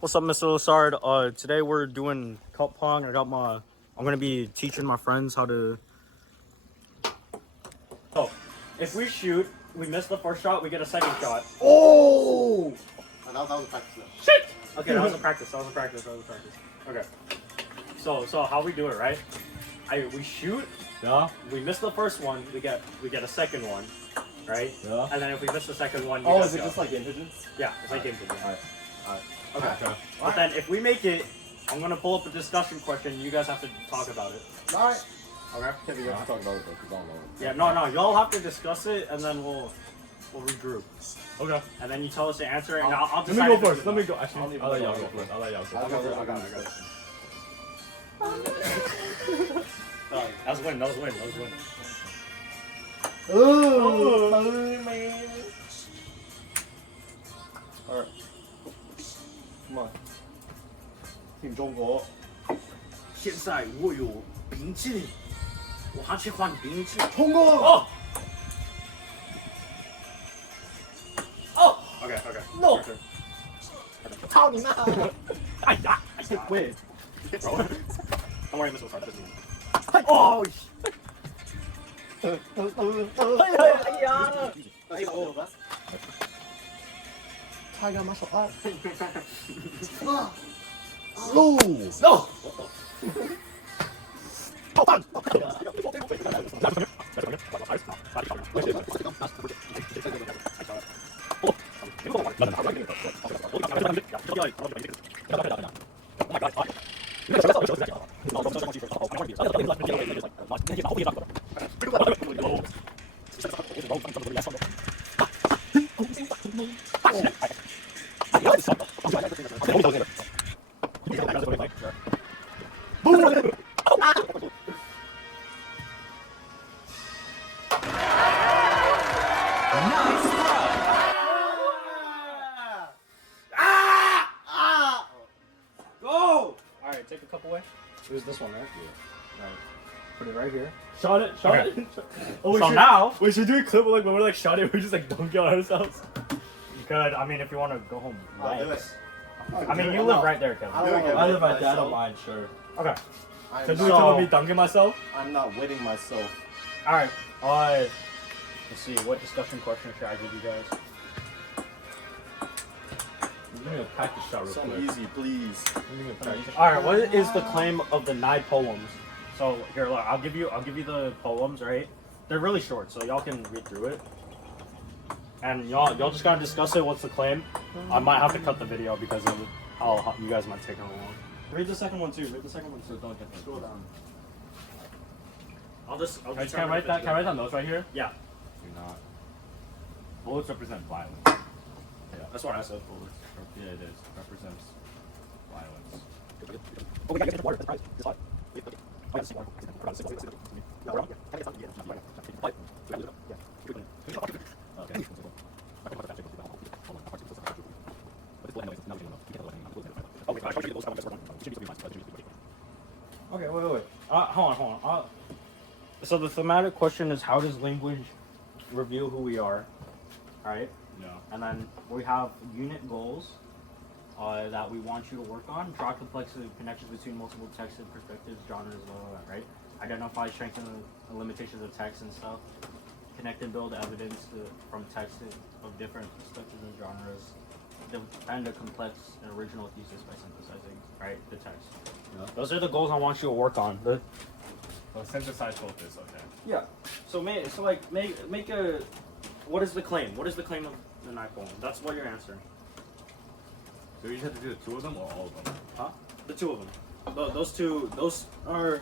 What's up, Mr. Lassard? Today we're doing cup pong. I'm gonna be teaching my friends how to. So, if we shoot, we miss the first shot, we get a second shot. Oh! That was a practice. Shit! Okay, that was a practice. Okay. So how we do it, right? We shoot. Yeah. We miss the first one, we get a second one, right? Yeah. And then if we miss the second one, Oh, is it just like Invision? yeah, it's like game pigeon. Alright. Okay. Okay. But then if we make it, I'm gonna pull up a discussion question. You guys have to talk about it. Alright. Okay. Can't be have to talk about it though, because I don't know. Yeah. No. Y'all have to discuss it, and then we'll regroup. Okay. And then you tell us the answer, and I'll Let decide. me go if it's first. Let me go. I'll Actually, leave I'll let it y'all alone. go first. I'll let y'all I go. got it. That was win. Oh, man. Alright. Come on. Team 中国。现在我有冰淇淋，我还去换冰淇淋。通过。哦。哦。Okay. No. 操你妈！哎呀！ Wait. Don't worry, Mr. Lassard. Oh. 哎呀！哎呦！差一点把手按。啊！Lose. No. ，Go! Alright, take a cup away. It was this one, right? Yeah. Alright. Put it right here. Shot it. Okay. Oh, So now, we should do a clip of like when we're like shot it. We're just like dunking on ourselves. you could, I mean, if you want to go home. I'll do right? it. I mean, you live right there, Kevin. I don't I live right there. I don't mind. Sure. Okay. I'm So do not, it to me dunking myself. I'm not wetting myself. Alright. Let's see. What discussion question should I give you guys? Give me a practice shot real Something quick. easy, please. Give me a practice. Alright, what is the claim of the 9 poems? So here, look, I'll give you the poems, right? They're really short, so y'all can read through it. And y'all just gotta discuss it. What's the claim? I might have to cut the video because of how you guys might take it long. Read the second one too. Read the second one so don't get scroll down. I'll just Can I write that? Can I write down those right here? Yeah, Do not. Bullets represent violence. that's what I said. Forward. Yeah, it is. Represents violence. Oh, we gotta get the water. That's right. It's hot. Okay. Okay, wait. Hold on. So the thematic question is, how does language reveal who we are? Alright? Yeah. And then we have unit goals that we want you to work on. Draw complex connections between multiple texts and perspectives, genres, blah, blah, blah, right? Identify strengths and the limitations of text and stuff. Connect and build evidence from text of different perspectives and genres. Defend a complex and original thesis by synthesizing, right, the text. Yeah. Those are the goals I want you to work on. So synthesize focus. Okay. Yeah. So make a. What is the claim? What is the claim of the 9 poem? That's what you're answering. So you just have to do the 2 of them or all of them? Huh? The 2 of them. Those two. Those are. You,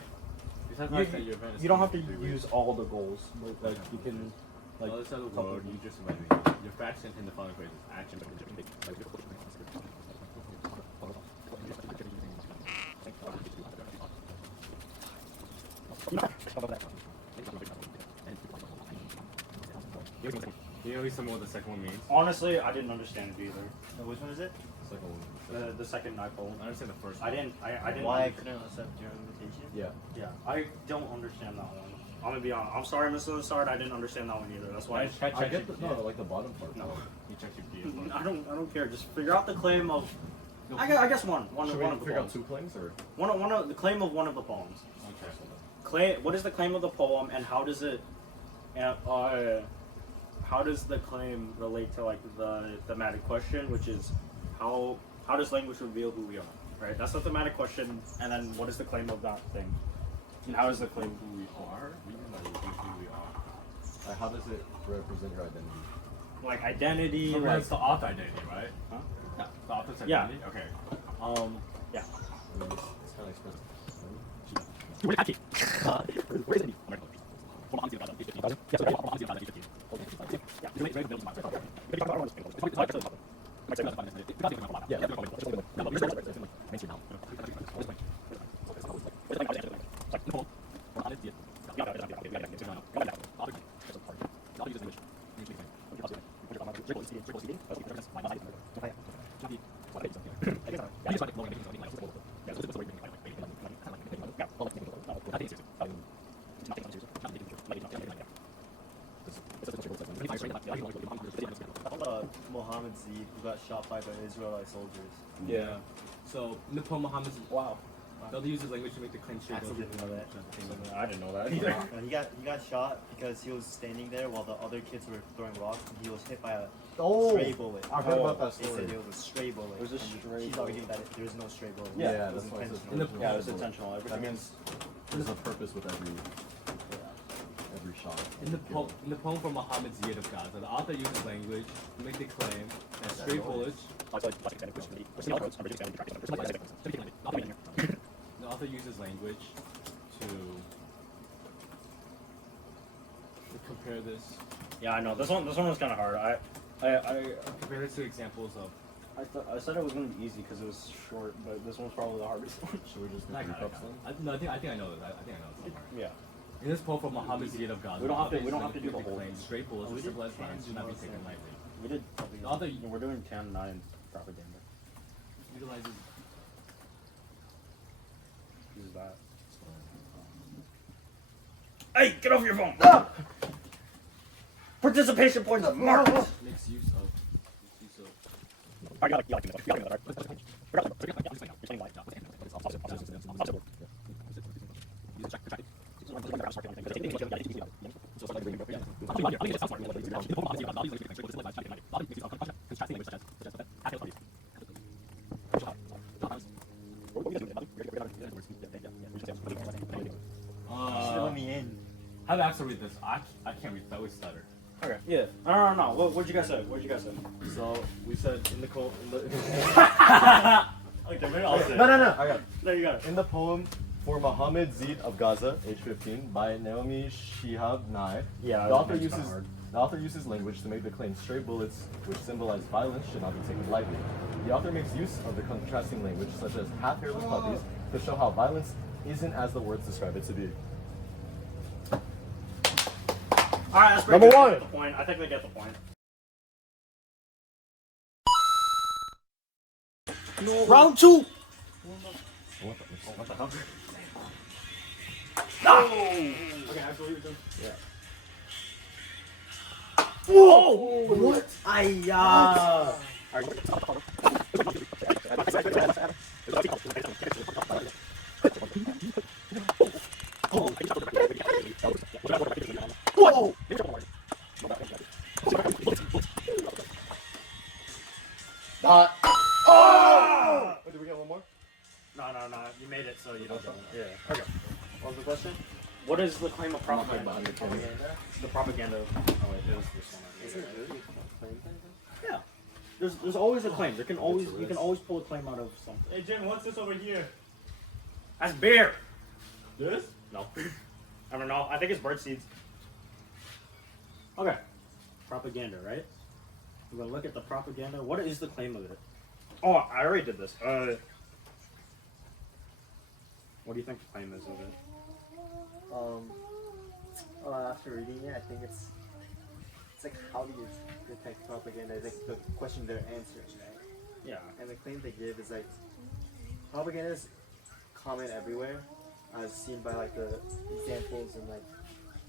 just have to You, say your event is you don't have to 3 weeks. use all the goals. Like you can. Like. Other side of the couple road, of you them. just write your facts in the following phrases. Action. Can you at least tell me what the second one means? Honestly, I didn't understand it either. Which one is it? Second one. The second 9 poem. I understand the first I one. didn't. I didn't. Why I under- couldn't accept your invitation? Yeah. Yeah. I don't understand that one. I'm gonna be honest. I'm sorry, Mr. Lassard. I didn't understand that one either. That's why. I get the, no, like the bottom part. No. You check your I don't care. Just figure out the claim of I guess one Should of we the figure poems. out 2 claims or? One of the claim of one of the poems. Okay. What is the claim of the poem, and how does it, how does the claim relate to like the thematic question, which is how does language reveal who we are, right? That's the thematic question, and then what is the claim of that thing, and how does the claim Who we are? We can like who we are. Like, how does it represent your identity? like identity, So like it's the author identity, right? Huh? Yeah. The author's Yeah. identity? Okay. yeah. I mean, it's kind of expressive. Muhammad Zeid, who got shot by the Israelite soldiers. Yeah. So, in the poem, Muhammad's Wow. they'll use his language to make the claim straight. Axel didn't know that. I didn't know that. He got shot because he was standing there while the other kids were throwing rocks, and he was hit by a Oh, stray bullet. I heard about that They said story. it was a stray bullet. It was a and stray He's bullet. arguing that there is no stray bullet. Yeah, It that's was why it's intentional. a- Yeah, it was intentional. That Everything means there's a purpose with every shot. In the poem from Muhammad Ziyad of Gaza, the author uses language to make the claim that stray bullets. The author uses language to compare this. Yeah, I know. This one was kind of hard. I Compare this to examples of. I said it was gonna be easy because it was short, but this one's probably the hardest one. Should we just do I 3 got cups it. then? No, I think I know that. I think I know it somewhere. Yeah. In this poem from Muhammad Ziyad of Gaza, We don't have to- the author we don't have to uses do the language whole claim thing. stray bullets Oh, we with did civilized violence should not be most taken of it. lightly. We did. The author We're doing 10-9 propaganda. utilizes. Uses that. Hey, get off your phone! Participation points marked. Makes use of. Just let me in. How to actually read this? I can't read. That would stutter. Okay. Yeah. No. What'd you guys say? What'd you guys say? So we said in the Okay, maybe I'll say. no. I got it. No, you got it. In the poem for Muhammad Zeid of Gaza, age 15, by Naomi Shihab Nye, Yeah, the author that's kinda uses hard. the author uses language to make the claim stray bullets, which symbolize violence, should not be taken lightly. The author makes use of the contrasting language, such as half-hairless puppies, to show how violence isn't as the words describe it to be. All right, that's pretty Number good. one. They get the point. I think they get the point. Round 2! What the hell? Okay, actually, yeah. Whoa! What? Ayya! Whoa! Oh! Did we get one more? No. You made it, so you don't get it. Yeah. Okay. What was the question? What is the claim of propaganda? Propaganda. The propaganda. Oh wait, it was this one. Isn't it really? Yeah. There's always a claim. You can always pull a claim out of something. Hey Jim, what's this over here? That's beer. This? No. I don't know. I think it's bird seeds. Okay. Propaganda, right? We're gonna look at the propaganda. What is the claim of it? Oh, I already did this. What do you think the claim is of it? After reading it, I think it's like how do you detect propaganda? It's like the question they're answering, right? Yeah. And the claim they give is like propaganda is common everywhere, as seen by like the examples and like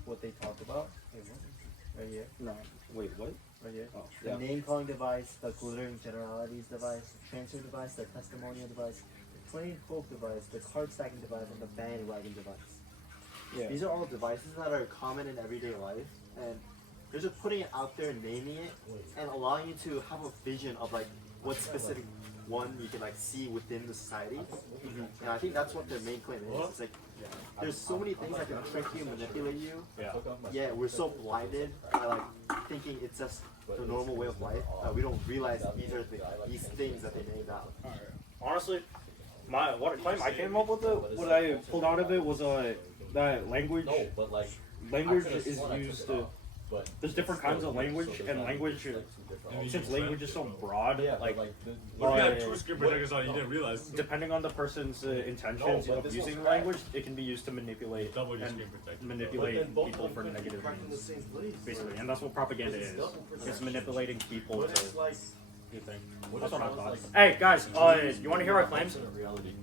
what they talk about. Wait, what? Right here. No. Wait, what? right here. Oh, The yeah. name calling device, the glittering generalities device, the transfer device, the testimonial device, the plain folk device, the card stacking device, and the bandwagon device. Yeah. These are all devices that are common in everyday life, and they're just putting it out there, naming it, and allowing you to have a vision of like what specific one you can like see within the society. And I think that's what their main claim is. It's like there's so many things that can trick you, manipulate you. Yeah. Yeah, we're so blinded by like thinking it's just the normal way of life that we don't realize these things that they named out. Honestly, what claim I came up with what I pulled out of it was that language but like language is used to. There's different kinds of language, and language, since language is so broad, like What if you had two screen protectors on? You didn't realize. depending on the person's intentions of using the language, it can be used to manipulate Double your and screen protector. manipulate people for negative means, basically. And that's what propaganda is. It's manipulating people to do things. That's what I thought. Hey guys, you want to hear our claims?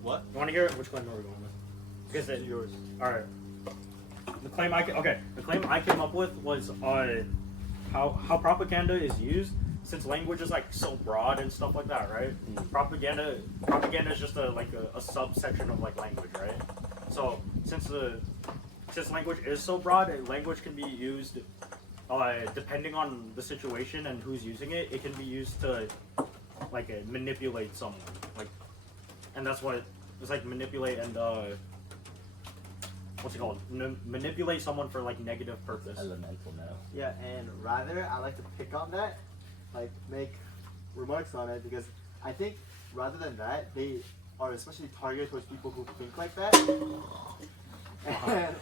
What? You want to hear which claim are we going with? Because it's yours. All right. The claim I came up with was how propaganda is used, since language is like so broad and stuff like that, right? Propaganda is just a subsection of like language, right? So since language is so broad, language can be used depending on the situation and who's using it. It can be used to like manipulate someone, like, and that's what it's like, manipulate and what's it called? Manipulate someone for like negative purpose. Elemental now. Yeah, and rather I like to pick on that, like make remarks on it, because I think rather than that, they are especially targeted towards people who think like that. And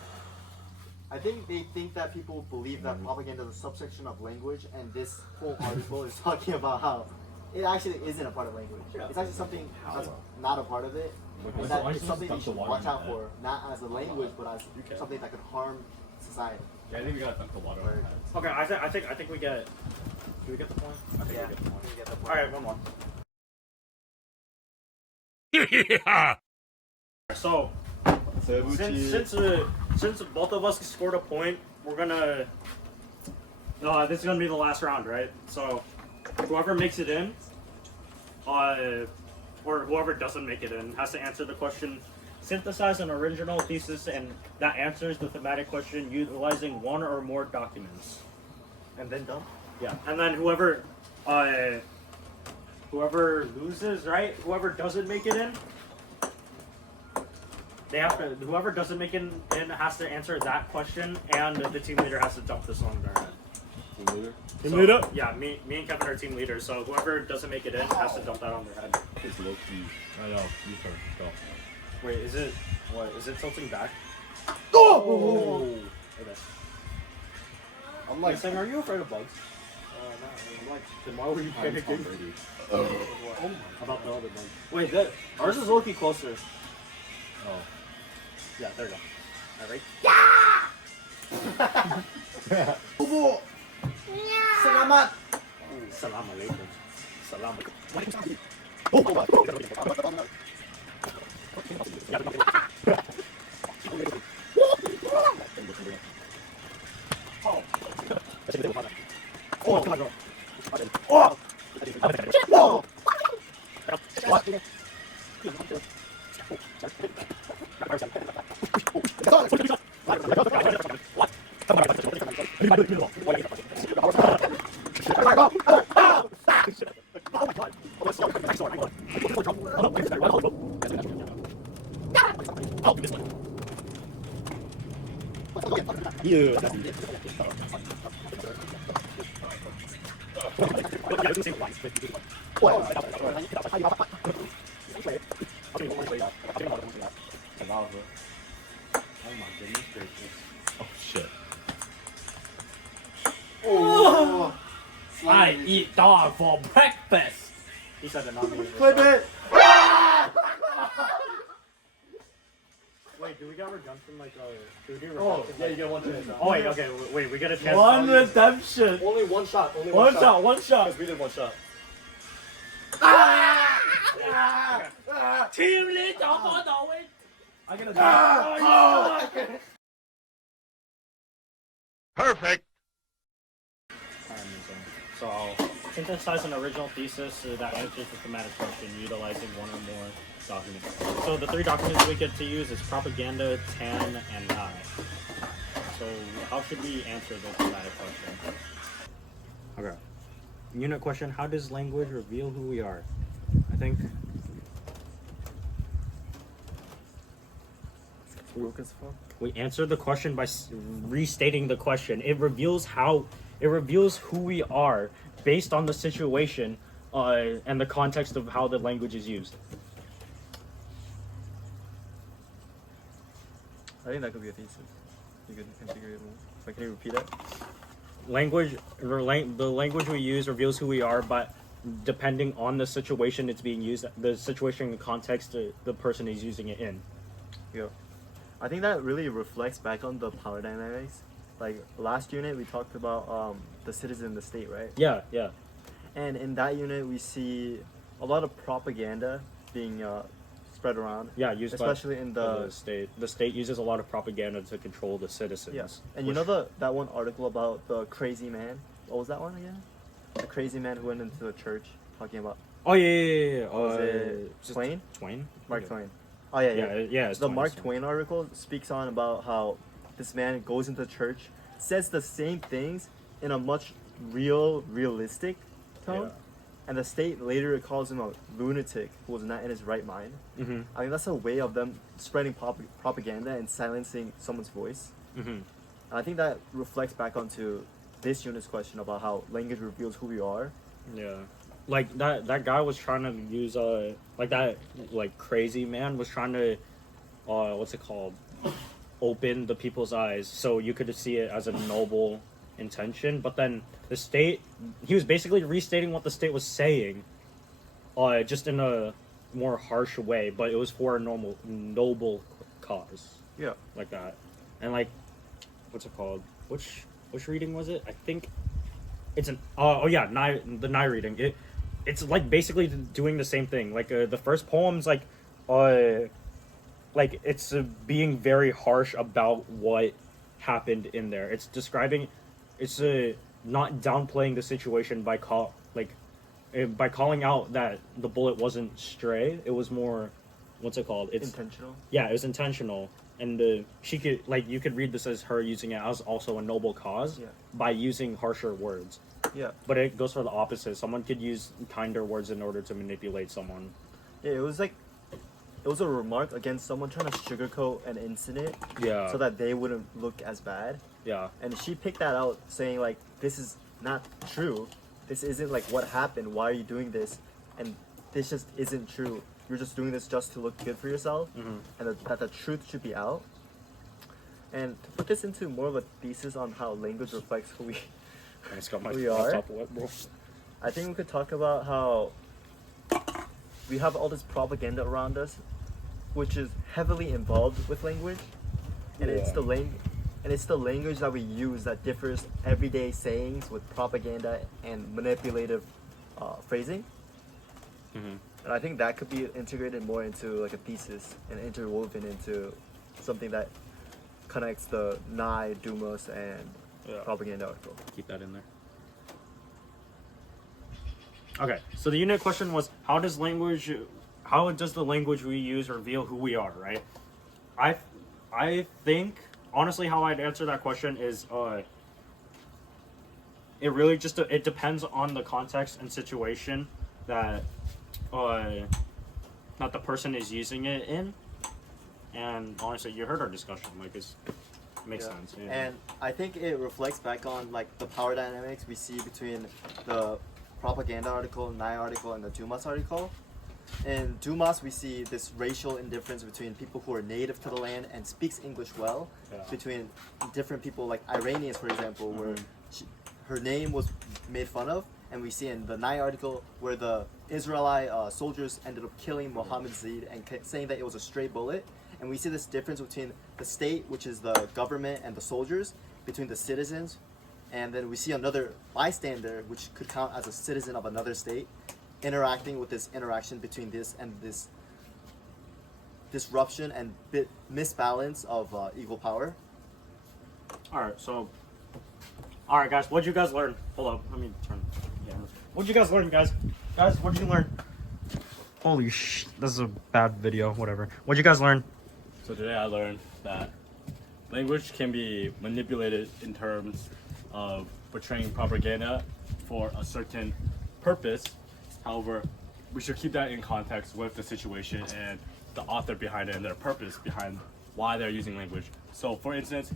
I think they think that people believe that propaganda is a subsection of language, and this whole article is talking about how it actually isn't a part of language. It's actually something that's not a part of it. And that is something you should watch out for, not as a language, but as something that could harm society. Yeah, I think we gotta dunk the water on our heads. Okay, I think we get. Do we get the point? I think Yeah, we get the point. you get the point. All right, one more. Yeah. So since both of us scored a point, we're gonna. This is gonna be the last round, right? So whoever makes it in, or whoever doesn't make it in, has to answer the question. Synthesize an original thesis and that answers the thematic question utilizing one or more documents. And then done. Yeah, and then whoever loses, right? Whoever doesn't make it in, whoever doesn't make it in has to answer that question, and the team leader has to dump the song in their head. Team leader? Team leader? Yeah, me and Kevin are team leaders, so whoever doesn't make it in has to dump that on their head. It's low key. I know. You turn. Go. Wait, is it tilting back? Oh! Okay. I'm Like saying, are you afraid of bugs? No, I'm like, then why were you I'm panicking? Tom Brady. About the other bug. Wait, ours is low-key closer. Oh. Yeah, there you go. Alright. Salamat! Salam alaikum. Salam alaikum. Oh my goodness gracious. Oh shit. Oh! I eat dog for breakfast. He said it, not me. Flip it! Wait, do we get redemption like do we do Oh, redemption? yeah, you get one chance. Oh wait, okay, wait, we get a chance. One redemption. Only one shot. Only One shot. One shot. Because we did one shot. Team lead, I'm gonna die. Perfect. So so I'll synthesize an original thesis that answers the thematic question utilizing one or more documents. So the 3 documents we get to use is propaganda, TAN, and I. So how should we answer the thematic question? Okay. Unit question, how does language reveal who we are? I think we answered the question by restating the question. It reveals who we are based on the situation and the context of how the language is used. I think that could be a thesis. You could configure it more. Like, can you repeat it? The language we use reveals who we are, but depending on the situation it's being used, the situation and context the person is using it in. Yeah. I think that really reflects back on the power dynamics. Like, last unit we talked about the citizen, the state, right? Yeah, yeah. And in that unit we see a lot of propaganda being spread around. Yeah, used especially in the state. The state uses a lot of propaganda to control the citizens. Yeah. And you know that one article about the crazy man? What was that one again? The crazy man who went into the church talking about. Oh yeah. Was it Twain? Twain? Mark Yeah. Twain. Oh yeah. Yeah. It's The Twain, Mark it's Twain article speaks on about how this man goes into church, says the same things in a much realistic tone, Yeah. and the state later calls him a lunatic who was not in his right mind. Mm-hmm. I mean, that's a way of them spreading propaganda and silencing someone's voice. Mm-hmm. And I think that reflects back onto this unit's question about how language reveals who we are. Yeah. Like that guy was trying to use like crazy man was trying to what's it called? Open the people's eyes so you could see it as a noble intention, but then the state, he was basically restating what the state was saying just in a more harsh way, but it was for a noble cause. Yeah. Like that. And like, what's it called? Which reading was it? I think it's an the Nye reading. It's like basically doing the same thing. Like the first poem's like it's being very harsh about what happened in there. It's describing, it's not downplaying the situation by calling out that the bullet wasn't stray. It was more, what's it called? It's intentional. Yeah, it was intentional, and she could you could read this as her using it as also a noble cause by using harsher words. Yeah. But it goes for the opposite. Someone could use kinder words in order to manipulate someone. Yeah, it was a remark against someone trying to sugarcoat an incident Yeah. so that they wouldn't look as bad. Yeah. And she picked that out, saying like, this is not true. This isn't like what happened. Why are you doing this? And this just isn't true. You're just doing this just to look good for yourself, and that the truth should be out. And to put this into more of a thesis on how language reflects who we I just got my We are? laptop wet, bro. I think we could talk about how we have all this propaganda around us, which is heavily involved with language, and it's Yeah. the language that we use that differs everyday sayings with propaganda and manipulative phrasing. Mhm. And I think that could be integrated more into like a thesis and interwoven into something that connects the Nye, Dumas, and propaganda article. Keep that in there. Okay, so the unit question was how does the language we use reveal who we are, right? I think honestly how I'd answer that question is it really just it depends on the context and situation that the person is using it in. And honestly, you heard our discussion, like it makes sense. Yeah. And I think it reflects back on like the power dynamics we see between the propaganda article, Nye article, and the Dumas article. In Dumas, we see this racial indifference between people who are native to the land and speaks English well, between different people like Iranians, for example, where her name was made fun of, and we see in the Nye article where the Israeli soldiers ended up killing Mohammed Zaid and saying that it was a stray bullet. And we see this difference between the state, which is the government, and the soldiers, between the citizens. And then we see another bystander, which could count as a citizen of another state, interacting with this interaction between this and this disruption and misbalance of equal power. Alright, guys, what'd you guys learn? Hold up, let me turn. What'd you guys learn, guys? Guys, what'd you learn? Holy this is a bad video, whatever. What'd you guys learn? So today I learned that language can be manipulated in terms of portraying propaganda for a certain purpose. However, we should keep that in context with the situation and the author behind it and their purpose behind why they're using language. So, for instance,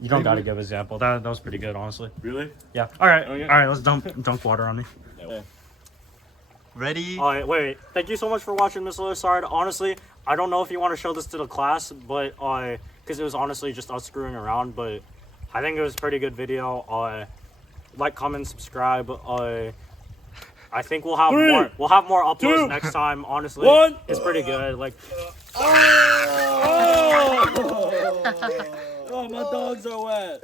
You don't gotta give an example. That was pretty good, honestly. really? Yeah. Alright, Okay. alright, let's dunk water on me. Yeah. Ready? Alright, wait. Thank you so much for watching, Miss Lillard. Honestly, I don't know if you want to show this to the class, but because it was honestly just us screwing around, but I think it was a pretty good video. Like, comment, subscribe. I think we'll have more. We'll have more uploads 2, next time. Honestly, 1. it's pretty good. Like, Oh, my dogs are wet.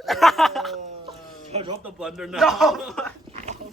I dropped the blender now.